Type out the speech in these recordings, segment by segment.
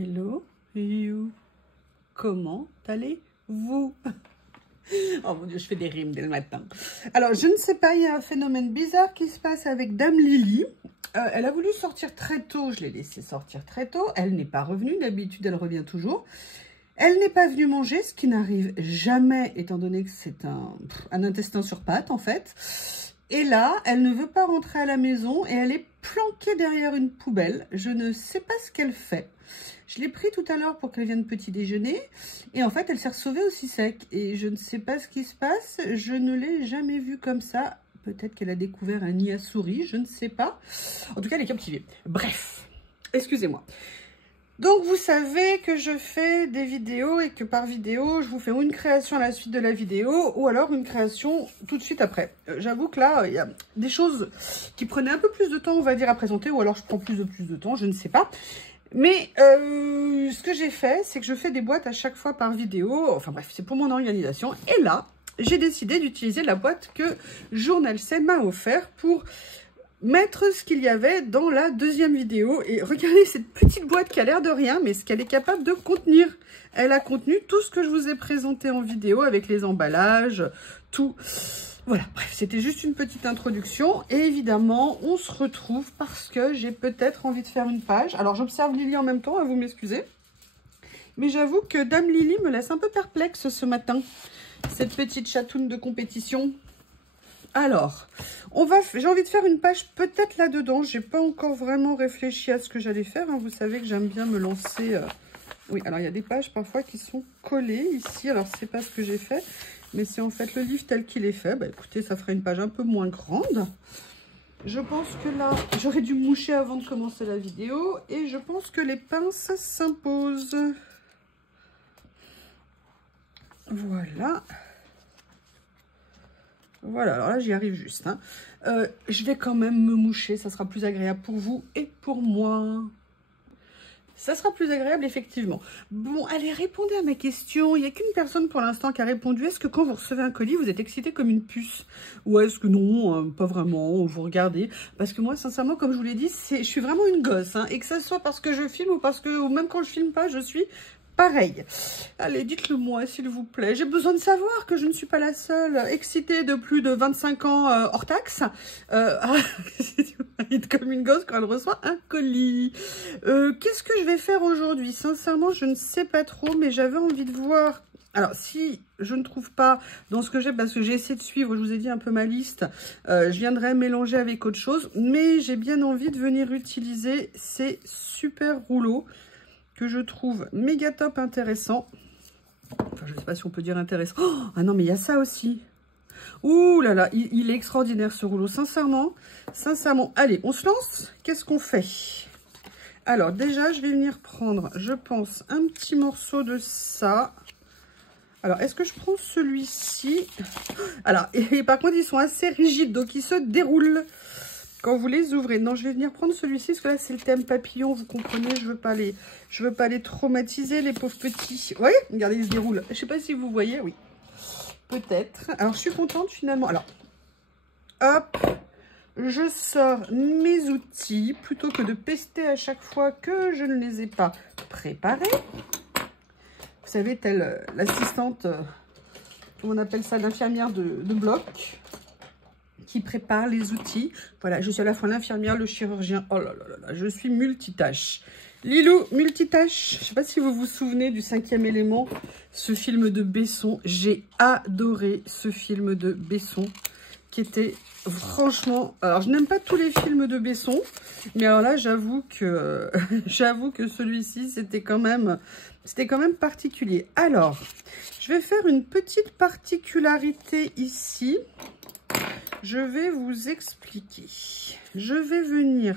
Hello, you. Comment allez-vous? Oh mon Dieu, je fais des rimes dès le matin. Alors, je ne sais pas, il y a un phénomène bizarre qui se passe avec Dame Lily. Elle a voulu sortir très tôt, je l'ai laissée sortir très tôt. Elle n'est pas revenue, d'habitude elle revient toujours. Elle n'est pas venue manger, ce qui n'arrive jamais, étant donné que c'est un intestin sur pattes en fait. Et là, elle ne veut pas rentrer à la maison et elle est planquée derrière une poubelle. Je ne sais pas ce qu'elle fait. Je l'ai pris tout à l'heure pour qu'elle vienne petit déjeuner. Et en fait, elle s'est resauvée aussi sec. Et je ne sais pas ce qui se passe. Je ne l'ai jamais vue comme ça. Peut-être qu'elle a découvert un nid à souris. Je ne sais pas. En tout cas, elle est captivée. Bref, excusez-moi. Donc, vous savez que je fais des vidéos et que par vidéo, je vous fais ou une création à la suite de la vidéo ou alors une création tout de suite après. J'avoue que là, il y a des choses qui prenaient un peu plus de temps, on va dire, à présenter ou alors je prends plus de temps, je ne sais pas. Mais ce que j'ai fait, c'est que je fais des boîtes à chaque fois par vidéo. Enfin bref, c'est pour mon organisation. Et là, j'ai décidé d'utiliser la boîte que Journal C m'a offert pour mettre ce qu'il y avait dans la deuxième vidéo. Et regardez cette petite boîte qui a l'air de rien, mais ce qu'elle est capable de contenir. Elle a contenu tout ce que je vous ai présenté en vidéo avec les emballages, tout. Voilà, bref, c'était juste une petite introduction. Et évidemment, on se retrouve parce que j'ai peut-être envie de faire une page. Alors, j'observe Lily en même temps, à vous m'excuser. Mais j'avoue que Dame Lily me laisse un peu perplexe ce matin. Cette petite chatoune de compétition. Alors, j'ai envie de faire une page peut-être là-dedans. J'ai pas encore vraiment réfléchi à ce que j'allais faire. Hein. Vous savez que j'aime bien me lancer... Oui, alors il y a des pages parfois qui sont collées ici. Alors, c'est pas ce que j'ai fait. Mais c'est en fait le livre tel qu'il est fait. Bah, écoutez, ça fera une page un peu moins grande. Je pense que là, j'aurais dû moucher avant de commencer la vidéo. Et je pense que les pinces s'imposent. Voilà. Voilà, alors là, j'y arrive juste. Hein. Je vais quand même me moucher. Ça sera plus agréable pour vous et pour moi. Ça sera plus agréable, effectivement. Bon, allez, répondez à ma question. Il n'y a qu'une personne pour l'instant qui a répondu. Est-ce que quand vous recevez un colis, vous êtes excité comme une puce? Ou est-ce que non, pas vraiment, vous regardez? Parce que moi, sincèrement, comme je vous l'ai dit, je suis vraiment une gosse. Hein, et que ça soit parce que je filme ou même quand je filme pas, je suis pareil. Allez, dites-le moi, s'il vous plaît. J'ai besoin de savoir que je ne suis pas la seule excitée de plus de 25 ans hors taxe. Comme une gosse quand elle reçoit un colis. Qu'est-ce que je vais faire aujourd'hui? Sincèrement, je ne sais pas trop, mais j'avais envie de voir... Alors, si je ne trouve pas dans ce que j'ai, parce que j'ai essayé de suivre, je vous ai dit un peu ma liste, je viendrai mélanger avec autre chose, mais j'ai bien envie de venir utiliser ces super rouleaux que je trouve méga top intéressant. Enfin, je ne sais pas si on peut dire intéressant. Oh, ah non, mais il y a ça aussi. Ouh là là, il est extraordinaire ce rouleau, sincèrement. Sincèrement. Allez, on se lance. Qu'est-ce qu'on fait? Alors, déjà, je vais venir prendre, je pense, un petit morceau de ça. Alors, est-ce que je prends celui-ci? Alors, et par contre, ils sont assez rigides, donc ils se déroulent quand vous les ouvrez. Non, je vais venir prendre celui-ci, parce que là, c'est le thème papillon, vous comprenez, je veux pas les traumatiser, les pauvres petits. Vous voyez? Regardez, ils se déroulent. Je sais pas si vous voyez, oui. Peut-être. Alors, je suis contente, finalement. Alors, hop, je sors mes outils, plutôt que de pester à chaque fois que je ne les ai pas préparés. Vous savez, telle l'assistante, on appelle ça l'infirmière de bloc, qui prépare les outils. Voilà, je suis à la fois l'infirmière, le chirurgien. Oh là là là là, je suis multitâche. Lilou, multitâche. Je ne sais pas si vous vous souvenez du 5e élément, ce film de Besson. J'ai adoré ce film de Besson, qui était franchement... Alors, je n'aime pas tous les films de Besson, mais alors là, j'avoue que celui-ci, c'était quand même particulier. Alors, je vais faire une petite particularité ici. Je vais vous expliquer. Je vais venir,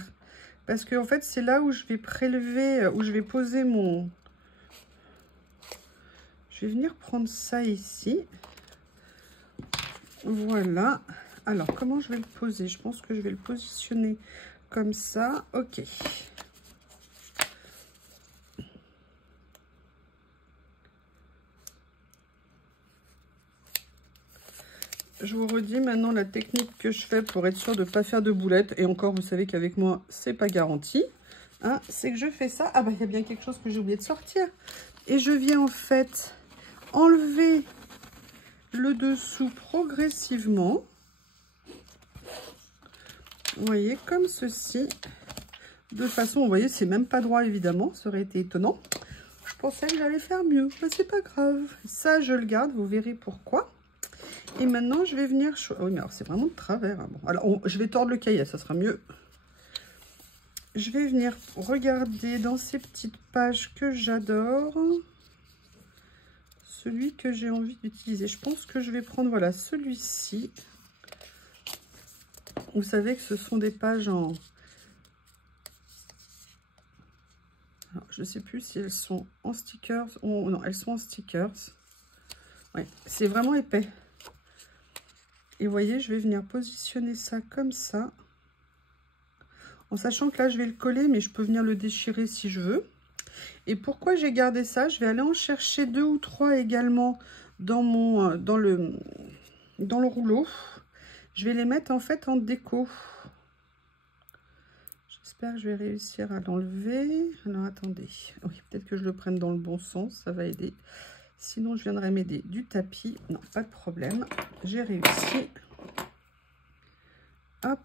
parce que en fait, c'est là où je vais prélever, où je vais poser mon... Je vais venir prendre ça ici. Voilà. Alors, comment je vais le poser? Je pense que je vais le positionner comme ça. Ok. Je vous redis maintenant la technique que je fais pour être sûr de ne pas faire de boulettes. Et encore, vous savez qu'avec moi, c'est pas garanti. hein, c'est que je fais ça. Ah bah, il y a bien quelque chose que j'ai oublié de sortir. Et je viens en fait enlever le dessous progressivement. Vous voyez, comme ceci. De façon, vous voyez, c'est même pas droit, évidemment. Ça aurait été étonnant. Je pensais que j'allais faire mieux. Mais c'est pas grave. Ça, je le garde. Vous verrez pourquoi. Et maintenant, je vais venir... Oui, mais alors, c'est vraiment de travers. Hein. Bon, alors, je vais tordre le cahier. Ça sera mieux. Je vais venir regarder dans ces petites pages que j'adore. Celui que j'ai envie d'utiliser. Je pense que je vais prendre, voilà, celui-ci. Vous savez que ce sont des pages en... Alors, je ne sais plus si elles sont en stickers. Oh, non, elles sont en stickers. Ouais, c'est vraiment épais. Et vous voyez, je vais venir positionner ça comme ça. En sachant que là, je vais le coller, mais je peux venir le déchirer si je veux. Et pourquoi j'ai gardé ça? Je vais aller en chercher 2 ou 3 également dans le rouleau. Je vais les mettre en fait en déco. J'espère que je vais réussir à l'enlever. Alors attendez, oui, peut-être que je le prenne dans le bon sens, ça va aider. Sinon je viendrai m'aider du tapis. Non, pas de problème, j'ai réussi. Hop,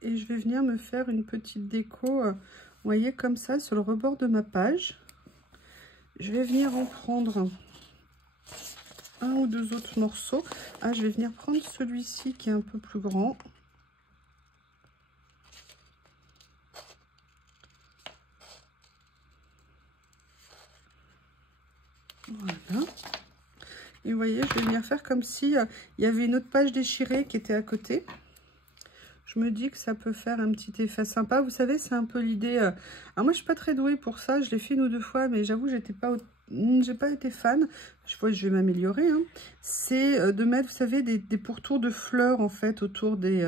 et je vais venir me faire une petite déco, vous voyez, comme ça, sur le rebord de ma page. Je vais venir en prendre un ou 2 autres morceaux. Ah, je vais venir prendre celui-ci qui est un peu plus grand. Voilà. Et vous voyez, je vais venir faire comme si il y avait une autre page déchirée qui était à côté. Je me dis que ça peut faire un petit effet sympa. Vous savez, c'est un peu l'idée... Alors moi, je suis pas très douée pour ça. Je l'ai fait 1 ou 2 fois, mais j'avoue, j'ai pas été fan. Je pense que je vais m'améliorer. Hein. C'est de mettre, vous savez, des pourtours de fleurs, en fait, autour des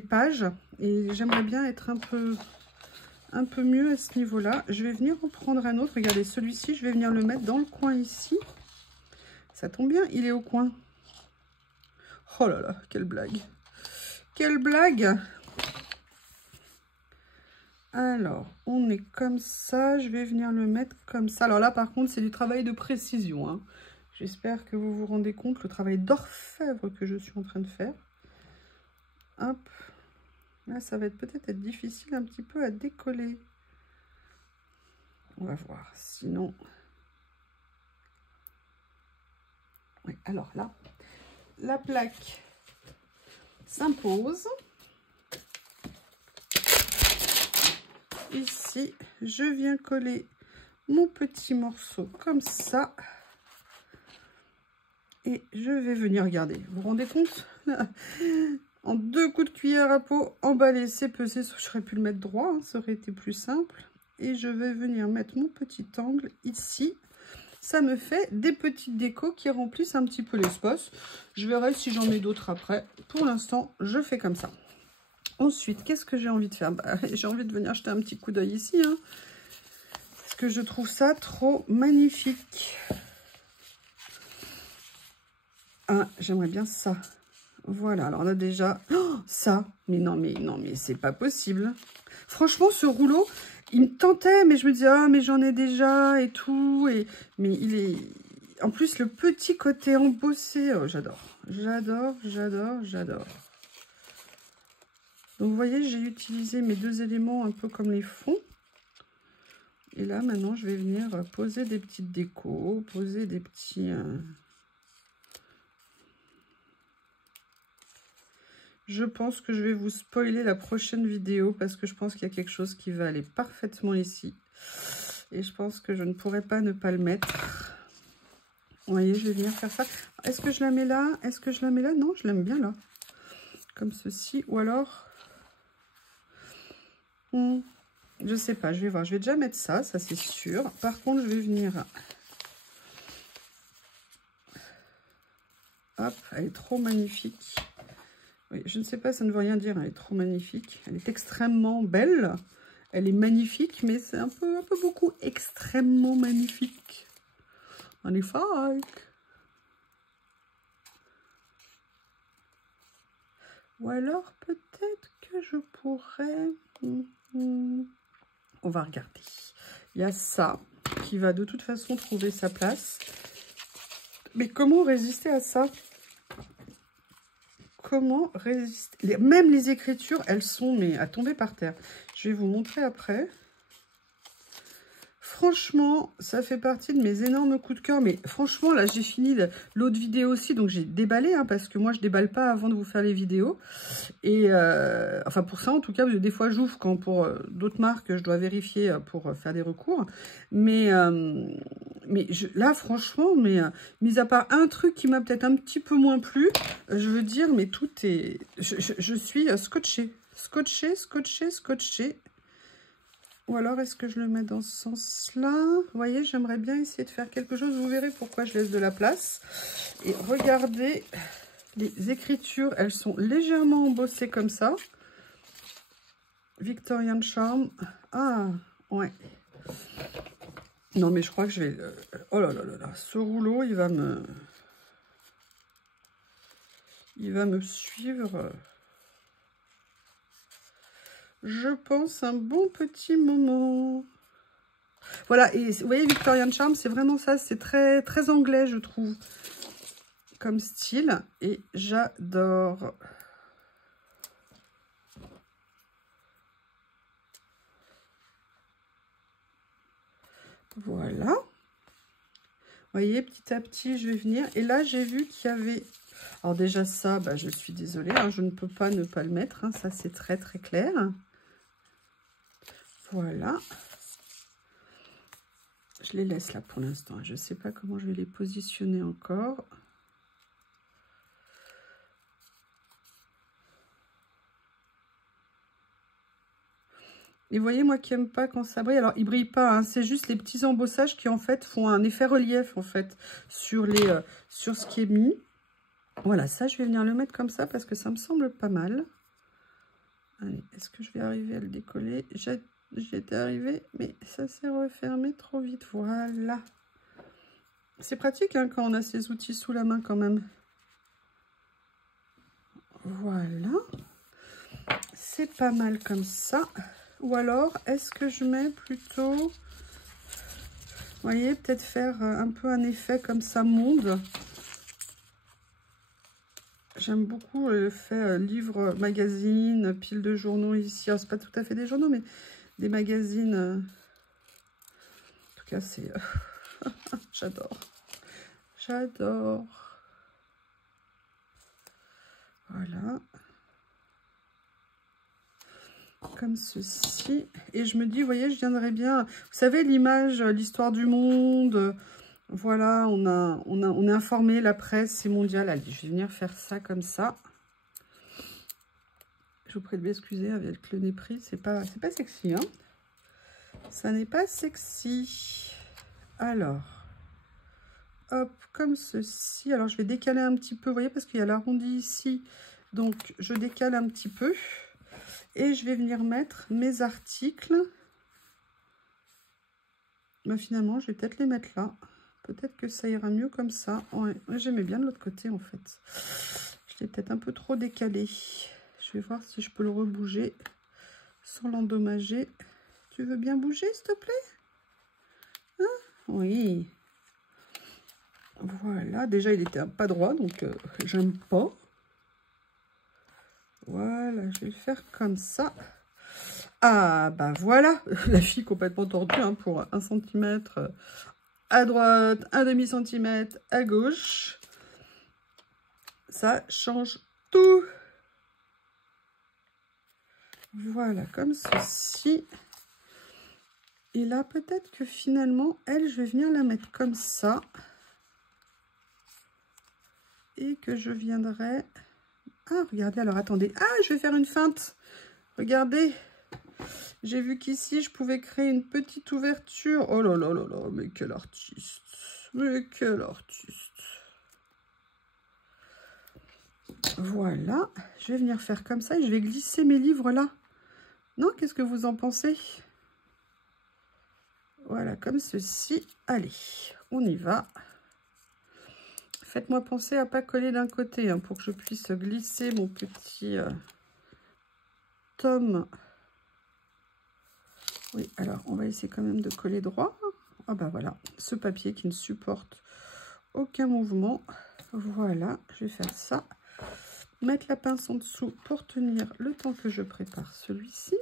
pages. Et j'aimerais bien être un peu mieux à ce niveau-là. Je vais venir en prendre un autre. Regardez, celui-ci, je vais venir le mettre dans le coin ici. Ça tombe bien, il est au coin. Oh là là, quelle blague. Quelle blague. Alors, on est comme ça. Je vais venir le mettre comme ça. Alors là, par contre, c'est du travail de précision. Hein. J'espère que vous vous rendez compte le travail d'orfèvre que je suis en train de faire. Hop. Là, ça va être peut-être difficile un petit peu à décoller. On va voir. Sinon... Oui, alors là, la plaque s'impose. Ici, je viens coller mon petit morceau comme ça. Et je vais venir, regarder. Vous vous rendez compte? En 2 coups de cuillère à peau, emballer, c'est pesé. J'aurais pu le mettre droit, hein, ça aurait été plus simple. Et je vais venir mettre mon petit angle ici. Ça me fait des petites décos qui remplissent un petit peu l'espace. Je verrai si j'en ai d'autres après. Pour l'instant, je fais comme ça. Ensuite, qu'est-ce que j'ai envie de faire? J'ai envie de venir jeter un petit coup d'œil ici. Hein, parce que je trouve ça trop magnifique. Ah, j'aimerais bien ça. Voilà, alors là déjà... Oh, ça, mais non, mais c'est pas possible. Franchement, ce rouleau... Il me tentait, mais je me disais, ah, mais j'en ai déjà et tout. Mais il est... En plus, le petit côté embossé, oh, j'adore. J'adore, j'adore, j'adore. Donc, vous voyez, j'ai utilisé mes 2 éléments un peu comme les fonds. Et là, maintenant, je vais venir poser des petites décos, poser des petits... Je pense que je vais vous spoiler la prochaine vidéo parce que je pense qu'il y a quelque chose qui va aller parfaitement ici. Et je pense que je ne pourrais pas ne pas le mettre. Vous voyez, je vais venir faire ça. Est-ce que je la mets là? Est-ce que je la mets là? Non, je l'aime bien là. Comme ceci. Ou alors... je sais pas, je vais voir. Je vais déjà mettre ça, ça c'est sûr. Par contre, je vais venir... Hop, elle est trop magnifique. Oui, je ne sais pas, ça ne veut rien dire, elle est trop magnifique. Elle est extrêmement belle. Elle est magnifique, mais c'est un peu beaucoup extrêmement magnifique. Magnifique. Ou alors, peut-être que je pourrais... On va regarder. Il y a ça qui va de toute façon trouver sa place. Mais comment résister à ça? Comment résister? Même les écritures, elles sont mais à tomber par terre. Je vais vous montrer après. Franchement, ça fait partie de mes énormes coups de cœur. Mais franchement, là, j'ai fini l'autre vidéo aussi. Donc, j'ai déballé, hein, parce que moi, je déballe pas avant de vous faire les vidéos. Et, enfin, pour ça, en tout cas, parce que des fois, j'ouvre quand pour d'autres marques, je dois vérifier pour faire des recours. Mais là, franchement, mis à part un truc qui m'a peut-être un petit peu moins plu, je veux dire, mais tout est... Je suis scotchée. Scotchée. Ou alors, est-ce que je le mets dans ce sens-là? Vous voyez, j'aimerais bien essayer de faire quelque chose. Vous verrez pourquoi je laisse de la place. Et regardez, les écritures, elles sont légèrement embossées comme ça. Victorian Charm. Ah, ouais. Non, mais je crois que je vais... Oh là là là là. Ce rouleau, il va me suivre... Je pense un bon petit moment. Voilà, et vous voyez, Victorian Charm, c'est vraiment ça. C'est très, très anglais, je trouve, comme style. Et j'adore. Voilà. Vous voyez, petit à petit, je vais venir. Et là, j'ai vu qu'il y avait... Alors déjà, ça, bah, je suis désolée. Hein, je ne peux pas ne pas le mettre. Hein, ça, c'est très, très clair. Voilà. Je les laisse là pour l'instant. Je ne sais pas comment je vais les positionner encore. Et vous voyez, moi qui n'aime pas quand ça brille. Alors, il ne brille pas. Hein, c'est juste les petits embossages qui, en fait, font un effet relief, en fait, sur ce qui est mis. Voilà, ça, je vais venir le mettre comme ça parce que ça me semble pas mal. Allez, est-ce que je vais arriver à le décoller? J'étais arrivée, mais ça s'est refermé trop vite. Voilà. C'est pratique hein, quand on a ces outils sous la main quand même. Voilà. C'est pas mal comme ça. Ou alors, est-ce que je mets plutôt... Vous voyez, peut-être faire un peu un effet comme ça, monde. J'aime beaucoup le fait livre, magazine, pile de journaux ici. C'est pas tout à fait des journaux, mais des magazines. En tout cas, c'est... J'adore. J'adore. Voilà. Comme ceci. Et je me dis, vous voyez, je viendrais bien... Vous savez, l'image, l'histoire du monde... Voilà, on est informé, la presse, c'est mondial. Allez, je vais venir faire ça comme ça. Je vous prie de m'excuser avec le nez pris, c'est pas sexy, hein. Ça n'est pas sexy. Alors, hop, comme ceci. Alors, je vais décaler un petit peu, vous voyez, parce qu'il y a l'arrondi ici. Donc, je décale un petit peu. Et je vais venir mettre mes articles. Ben, finalement, je vais peut-être les mettre là. Peut-être que ça ira mieux comme ça. Ouais, j'aimais bien de l'autre côté, en fait. Je l'ai peut-être un peu trop décalé. Je vais voir si je peux le rebouger sans l'endommager. Tu veux bien bouger, s'il te plaît? Hein? Oui. Voilà. Déjà, il était pas droit, donc j'aime pas. Voilà, je vais le faire comme ça. Ah, bah voilà. La fille complètement tordue hein, pour 1 cm à droite, 1/2 cm à gauche. Ça change tout. Voilà, comme ceci. Et là, peut-être que finalement, elle, je vais venir la mettre comme ça. Et que je viendrai... Ah, regardez, alors attendez. Ah, je vais faire une feinte. Regardez. J'ai vu qu'ici, je pouvais créer une petite ouverture. Oh là là là là, mais quel artiste. Mais quel artiste. Voilà. Je vais venir faire comme ça et je vais glisser mes livres là. Non, qu'est-ce que vous en pensez? Voilà, comme ceci. Allez, on y va. Faites-moi penser à ne pas coller d'un côté hein, pour que je puisse glisser mon petit tome Oui, alors on va essayer quand même de coller droit. Ah bah voilà, ce papier qui ne supporte aucun mouvement. Voilà, je vais faire ça. Mettre la pince en dessous pour tenir le temps que je prépare celui-ci.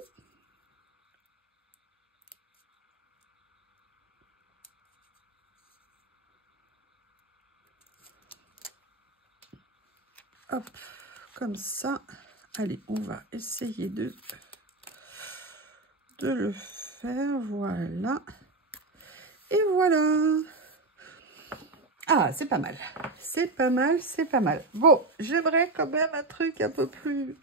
Hop, comme ça. Allez, on va essayer de le faire. Voilà. Et voilà. Ah, c'est pas mal. C'est pas mal, c'est pas mal. Bon, j'aimerais quand même un truc un peu plus...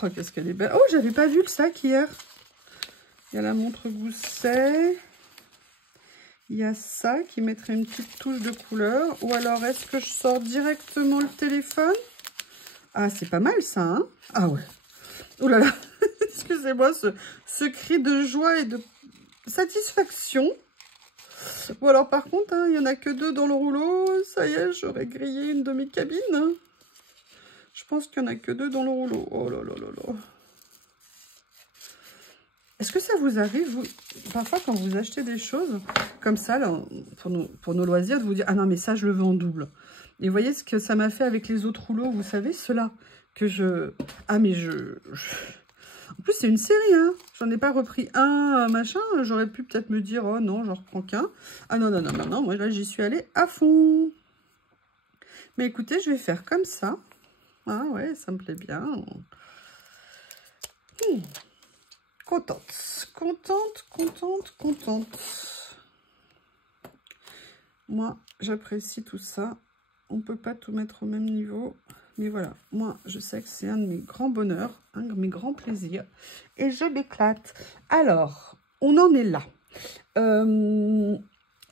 Oh, qu'est-ce qu'elle est belle. Oh, j'avais pas vu le sac hier. Il y a la montre gousset. Il y a ça qui mettrait une petite touche de couleur. Ou alors, est-ce que je sors directement le téléphone? Ah, c'est pas mal ça, hein? Ah ouais. Oh là là. Excusez-moi, ce cri de joie et de satisfaction. Bon, alors par contre, hein, il n'y en a que 2 dans le rouleau. Ça y est, j'aurais grillé une de mes cabines. Je pense qu'il n'y en a que 2 dans le rouleau. Oh là là là là. Est-ce que ça vous arrive, vous, parfois, quand vous achetez des choses comme ça, là, pour nos loisirs, de vous dire « Ah non, mais ça, je le veux en double ». Et vous voyez ce que ça m'a fait avec les autres rouleaux, vous savez, ceux-là, que je... Ah, mais En plus, c'est une série, hein. J'en ai pas repris un, machin. J'aurais pu peut-être me dire « Oh non, j'en reprends qu'un ». Ah non, non, non, non, non, moi, là, j'y suis allée à fond. Mais écoutez, je vais faire comme ça. Ah ouais, ça me plaît bien. Contente, contente, contente, contente. Moi, j'apprécie tout ça. On ne peut pas tout mettre au même niveau. Mais voilà, moi, je sais que c'est un de mes grands bonheurs, un de mes grands plaisirs. Et je m'éclate. Alors, on en est là.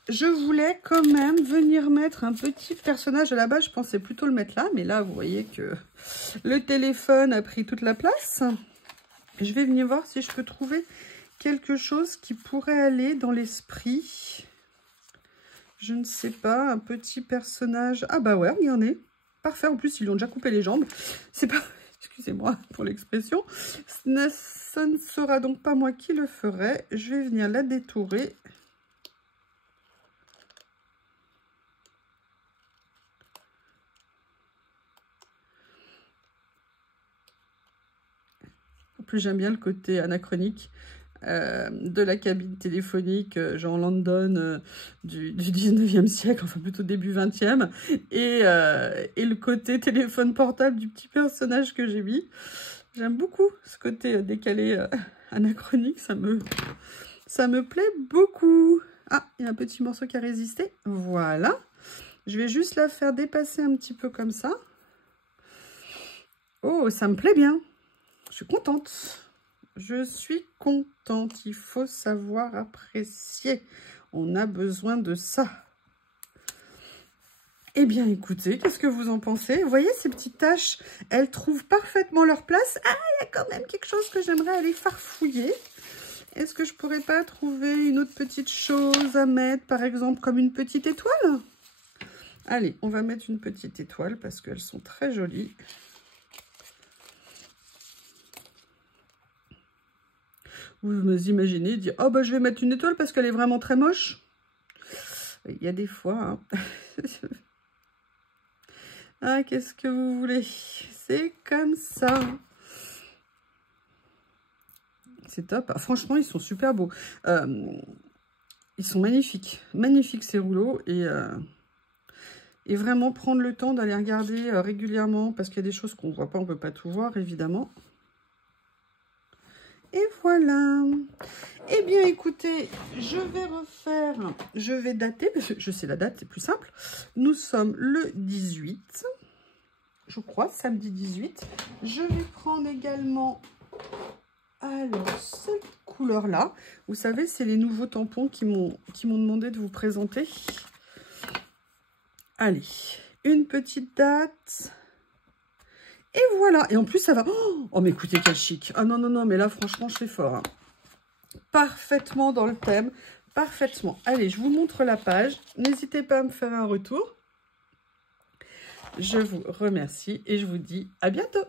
Je voulais quand même venir mettre un petit personnage. À la base, je pensais plutôt le mettre là. Mais là, vous voyez que le téléphone a pris toute la place. Je vais venir voir si je peux trouver quelque chose qui pourrait aller dans l'esprit. Je ne sais pas, un petit personnage. Ah bah ouais, il y en est. Parfait, en plus, ils lui ont déjà coupé les jambes. C'est pas... Excusez-moi pour l'expression. Ça ne sera donc pas moi qui le ferai. Je vais venir la détourer. En plus, j'aime bien le côté anachronique de la cabine téléphonique, genre London du 19e siècle, enfin plutôt début 20e, et le côté téléphone portable du petit personnage que j'ai mis. J'aime beaucoup ce côté décalé anachronique, ça me plaît beaucoup. Ah, il y a un petit morceau qui a résisté, voilà. Je vais juste la faire dépasser un petit peu comme ça. Oh, ça me plaît bien. Je suis contente. Je suis contente. Il faut savoir apprécier. On a besoin de ça. Eh bien, écoutez, qu'est-ce que vous en pensez? Vous voyez, ces petites taches, elles trouvent parfaitement leur place. Ah, il y a quand même quelque chose que j'aimerais aller farfouiller. Est-ce que je pourrais pas trouver une autre petite chose à mettre, par exemple, comme une petite étoile? Allez, on va mettre une petite étoile parce qu'elles sont très jolies. Vous imaginez dire « Oh, bah, je vais mettre une étoile parce qu'elle est vraiment très moche. » Il y a des fois... Hein. Ah, qu'est-ce que vous voulez? C'est comme ça. C'est top. Ah, franchement, ils sont super beaux. Ils sont magnifiques. Magnifiques, ces rouleaux. Et vraiment prendre le temps d'aller regarder régulièrement parce qu'il y a des choses qu'on ne voit pas. On ne peut pas tout voir, évidemment. Et voilà. Eh bien, écoutez, je vais dater, parce que je sais la date, c'est plus simple. Nous sommes le 18, je crois, samedi 18. Je vais prendre également, alors, cette couleur-là. Vous savez, c'est les nouveaux tampons qui m'ont demandé de vous présenter. Allez, une petite date... Et voilà, et en plus ça va... Oh, mais écoutez, quel chic. Ah non, non, non, mais là, franchement, c'est fort. Hein. Parfaitement dans le thème, parfaitement. Allez, je vous montre la page. N'hésitez pas à me faire un retour. Je vous remercie et je vous dis à bientôt.